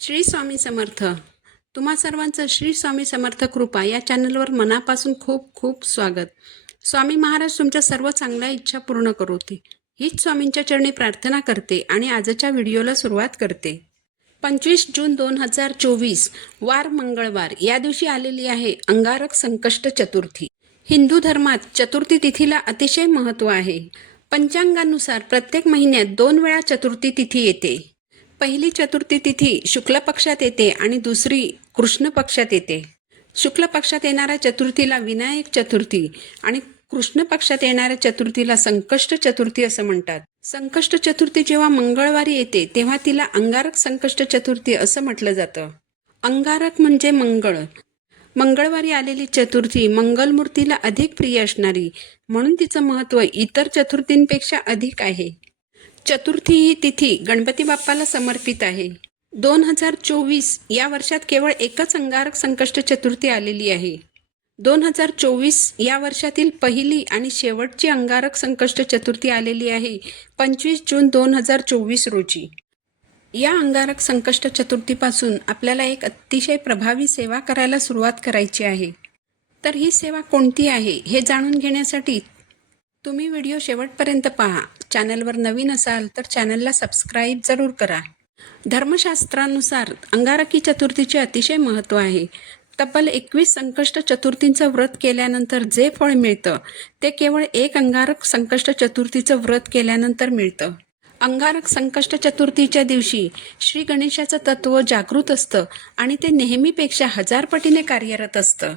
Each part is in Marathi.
श्री स्वामी समर्थ. तुम्हा सर्वांचं श्री स्वामी समर्थ कृपा या चॅनलवर मनापासून खूप खूप स्वागत. स्वामी महाराज तुमच्या सर्व चांगल्या इच्छा पूर्ण करोती हीच स्वामींच्या चरणी प्रार्थना करते आणि आजच्या व्हिडिओला सुरुवात करते. 25 जून 2024 वार मंगळवार या दिवशी आलेली आहे अंगारक संकष्ट चतुर्थी. हिंदू धर्मात चतुर्थी तिथीला अतिशय महत्त्व आहे. पंचांगानुसार प्रत्येक महिन्यात 2 वेळा चतुर्थी तिथी येते. पहिली चतुर्थी तिथी शुक्ल पक्षात येते आणि दुसरी कृष्ण पक्षात येते. शुक्ल पक्षात येणाऱ्या चतुर्थीला विनायक चतुर्थी आणि कृष्ण पक्षात येणाऱ्या चतुर्थीला संकष्ट चतुर्थी असं म्हणतात. संकष्ट चतुर्थी जेव्हा मंगळवारी येते तेव्हा तिला अंगारक संकष्ट चतुर्थी असं म्हटलं जातं. अंगारक म्हणजे मंगळ. मंगळवारी आलेली चतुर्थी मंगलमूर्तीला अधिक प्रिय असणारी, म्हणून तिचं महत्त्व इतर चतुर्थींपेक्षा अधिक आहे. चतुर्थी ही तिथी गणपती बाप्पाला समर्पित आहे. 2024 या वर्षात केवळ एकच अंगारक संकष्ट चतुर्थी आलेली आहे. 2024 या वर्षातील पहिली आणि शेवटची अंगारक संकष्ट चतुर्थी आलेली आहे 25 जून 2024 रोजी. या अंगारक संकष्ट चतुर्थीपासून आपल्याला एक अतिशय प्रभावी सेवा करायला सुरुवात करायची आहे. तर ही सेवा कोणती आहे हे जाणून घेण्यासाठी तुम्ही व्हिडिओ शेवटपर्यंत पहा. चॅनलवर नवीन असाल तर चॅनलला सबस्क्राईब जरूर करा. धर्मशास्त्रानुसार अंगारकी चतुर्थीचे अतिशय महत्त्व आहे. तब्बल 21 संकष्ट चतुर्थींचं व्रत केल्यानंतर जे फळ मिळतं ते केवळ एक अंगारक संकष्ट चतुर्थीचं व्रत केल्यानंतर मिळतं. अंगारक संकष्ट चतुर्थीच्या दिवशी श्री गणेशाचं तत्त्व जागृत असतं आणि ते नेहमीपेक्षा 1000 पटीने कार्यरत असतं.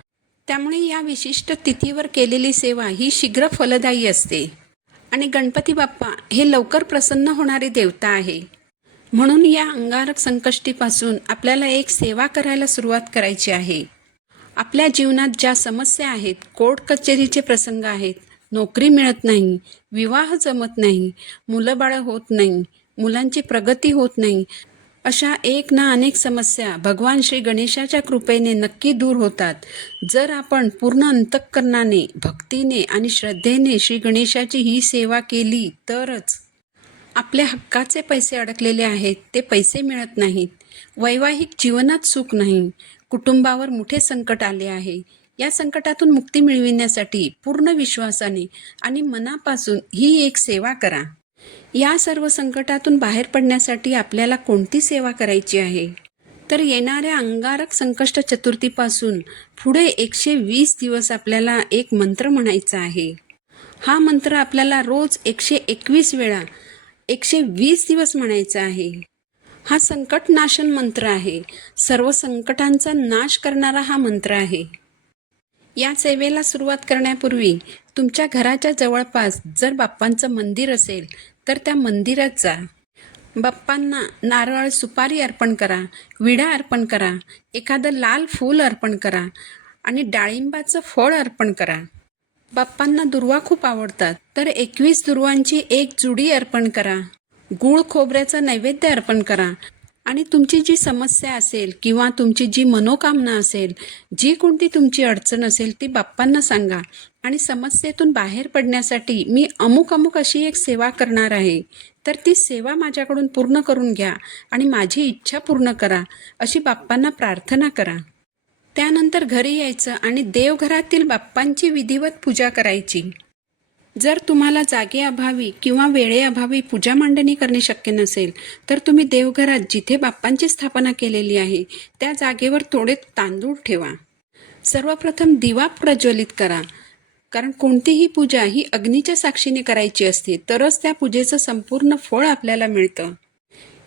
त्यामुळे या विशिष्ट तिथीवर केलेली सेवा ही शीघ्र फलदायी असते आणि गणपती बाप्पा हे लवकर प्रसन्न होणारी देवता आहे. म्हणून या अंगारक संकष्टीपासून आपल्याला एक सेवा करायला सुरुवात करायची आहे. आपल्या जीवनात ज्या समस्या आहेत, कोर्ट कचेरीचे प्रसंग आहेत, नोकरी मिळत नाही, विवाह जमत नाही, मुलं बाळं होत नाही, मुलांची प्रगती होत नाही, अशा एक ना अनेक समस्या भगवान श्री गणेशाच्या कृपेने नक्की दूर होतात. जर आपण पूर्ण अंतःकरणाने, भक्तीने आणि श्रद्धेने श्री गणेशाची ही सेवा केली तरच. आपल्या हक्काचे पैसे अडकलेले आहेत, ते पैसे मिळत नाहीत, वैवाहिक जीवनात सुख नाही, कुटुंबावर मोठे संकट आले आहे. या संकटातून मुक्ती मिळविण्यासाठी पूर्ण विश्वासाने आणि मनापासून ही एक सेवा करा. या सर्व संकटातून बाहेर पडण्यासाठी आपल्याला कोणती सेवा करायची आहे? तर येणाऱ्या अंगारक संकष्ट चतुर्थीपासून पुढे 120 दिवस आपल्याला एक मंत्र म्हणायचा आहे. हा मंत्र आपल्याला रोज 121 वेळा 120 दिवस म्हणायचा आहे. हा संकटनाशन मंत्र आहे. सर्व संकटांचा नाश करणारा हा मंत्र आहे. या सेवेला सुरुवात करण्यापूर्वी तुमच्या घराच्या जवळपास जर बाप्पांचं मंदिर असेल तर त्या मंदिरात जा. बाप्पांना नारळ सुपारी अर्पण करा, विडा अर्पण करा, एखादं लाल फूल अर्पण करा आणि डाळिंबाचं फळ अर्पण करा. बाप्पांना दुर्वा खूप आवडतात तर 21 दुर्वांची एक जुडी अर्पण करा. गूळ खोबऱ्याचं नैवेद्य अर्पण करा आणि तुमची जी समस्या असेल किंवा तुमची जी मनोकामना असेल, जी कोणती तुमची अडचण असेल ती बाप्पांना सांगा आणि समस्येतून बाहेर पडण्यासाठी मी अमुक अशी एक सेवा करणार आहे, तर ती सेवा माझ्याकडून पूर्ण करून घ्या आणि माझी इच्छा पूर्ण करा अशी बाप्पांना प्रार्थना करा. त्यानंतर घरी यायचं आणि देवघरातील बाप्पांची विधिवत पूजा करायची. जर तुम्हाला जागेअभावी किंवा वेळेअभावी पूजा मांडणी करणे शक्य नसेल तर तुम्ही देवघरात जिथे बाप्पांची स्थापना केलेली आहे त्या जागेवर थोडे तांदूळ ठेवा. सर्वप्रथम दिवा प्रज्वलित करा, कारण कोणतीही पूजा ही अग्नीच्या साक्षीने करायची असते, तरच त्या पूजेचं संपूर्ण फळ आपल्याला मिळतं.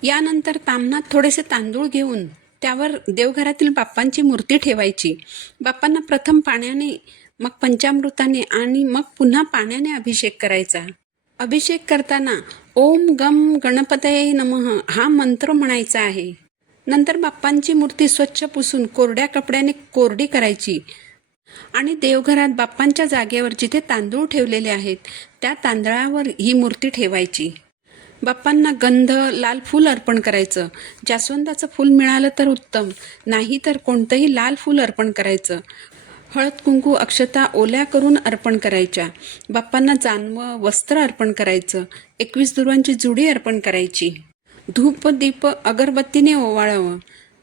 यानंतर ताम्हणात थोडेसे तांदूळ घेऊन त्यावर देवघरातील बाप्पांची मूर्ती ठेवायची. बाप्पांना प्रथम पाण्याने, मग पंचामृताने आणि मग पुन्हा पाण्याने अभिषेक करायचा. अभिषेक करताना ओम गम गणपतये नमः हा मंत्र म्हणायचा आहे. नंतर बाप्पांची मूर्ती स्वच्छ पुसून कोरड्या कपड्याने कोरडी करायची आणि देवघरात बाप्पांच्या जागेवर जिथे तांदूळ ठेवलेले आहेत त्या तांदळावर ही मूर्ती ठेवायची. बाप्पांना गंध, लाल फूल अर्पण करायचं. जास्वंदाचं फूल मिळालं तर उत्तम, नाही तर कोणतंही लाल फूल अर्पण करायचं. हळद, कुंकू, अक्षता ओल्या करून अर्पण करायच्या. बाप्पांना जानवं, वस्त्र अर्पण करायचं. 21 दुर्वांची जुडी अर्पण करायची. धूप, दीप, अगरबत्तीने ओवाळावं.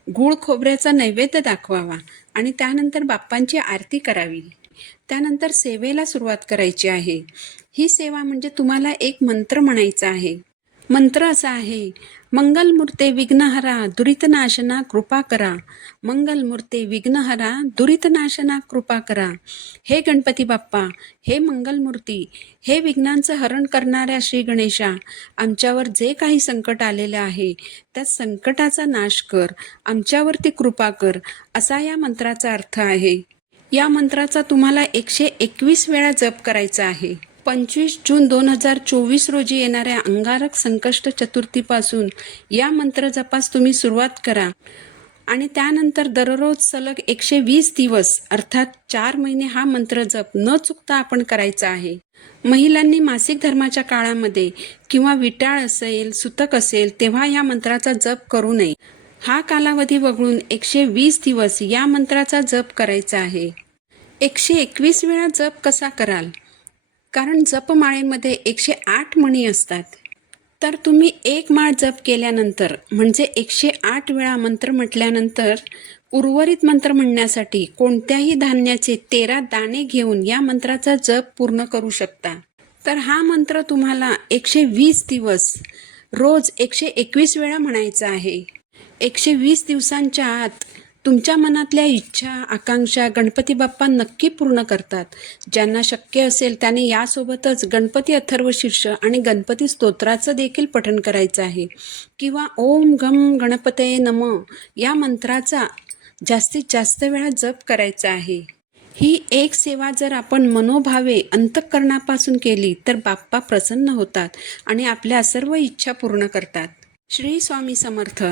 गूळ खोबऱ्याचा नैवेद्य दाखवावा आणि त्यानंतर बाप्पांची आरती करावी. त्यानंतर सेवेला सुरुवात करायची आहे. ही सेवा म्हणजे तुम्हाला एक मंत्र म्हणायचा आहे. मंत्र असा आहे: मंगलमूर्ते विघ्नहरा दुरितनाशना कृपा करा. मंगलमूर्ते विघ्नहरा दुरितनाशना कृपा करा. हे गणपती बाप्पा, हे मंगलमूर्ती, हे विघ्नांचं हरण करणाऱ्या श्री गणेशा, आमच्यावर जे काही संकट आलेलं आहे त्या संकटाचा नाश कर, आमच्यावरती कृपा कर, असा या मंत्राचा अर्थ आहे. या मंत्राचा तुम्हाला 121 वेळा जप करायचा आहे. 25 जून 2024 रोजी येणाऱ्या अंगारक संकष्ट चतुर्थीपासून या मंत्र जपास तुम्ही सुरुवात करा आणि त्यानंतर दररोज सलग 120 दिवस अर्थात 4 महिने हा मंत्र जप न चुकता आपण करायचा आहे. महिलांनी मासिक धर्माच्या काळामध्ये किंवा विटाळ असेल, सुतक असेल तेव्हा या मंत्राचा जप करू नये. हा कालावधी वगळून 120 दिवस या मंत्राचा जप करायचा आहे. 121 वेळा जप कसा कराल? कारण जपमाळेमध्ये 108 मणी असतात. तर तुम्ही एक माळ जप केल्यानंतर म्हणजे 108 वेळा मंत्र म्हटल्यानंतर उर्वरित मंत्र म्हणण्यासाठी कोणत्याही धान्याचे 13 दाणे घेऊन या मंत्राचा जप पूर्ण करू शकता. तर हा मंत्र तुम्हाला 120 दिवस रोज 121 वेळा म्हणायचा आहे. 120 दिवसांच्या आत तुमच्या मनातल्या इच्छा, आकांक्षा गणपती बाप्पा नक्की पूर्ण करतात. ज्यांना शक्य असेल त्याने यासोबतच गणपती अथर्वशीर्ष आणि गणपती स्तोत्राचं देखील पठण करायचं आहे किंवा ओम गम गणपतये नमः या मंत्राचा जास्तीत जास्त वेळा जप करायचा आहे. ही एक सेवा जर आपण मनोभावे अंतःकरणापासून केली तर बाप्पा प्रसन्न होतात आणि आपल्या सर्व इच्छा पूर्ण करतात. श्री स्वामी समर्थ.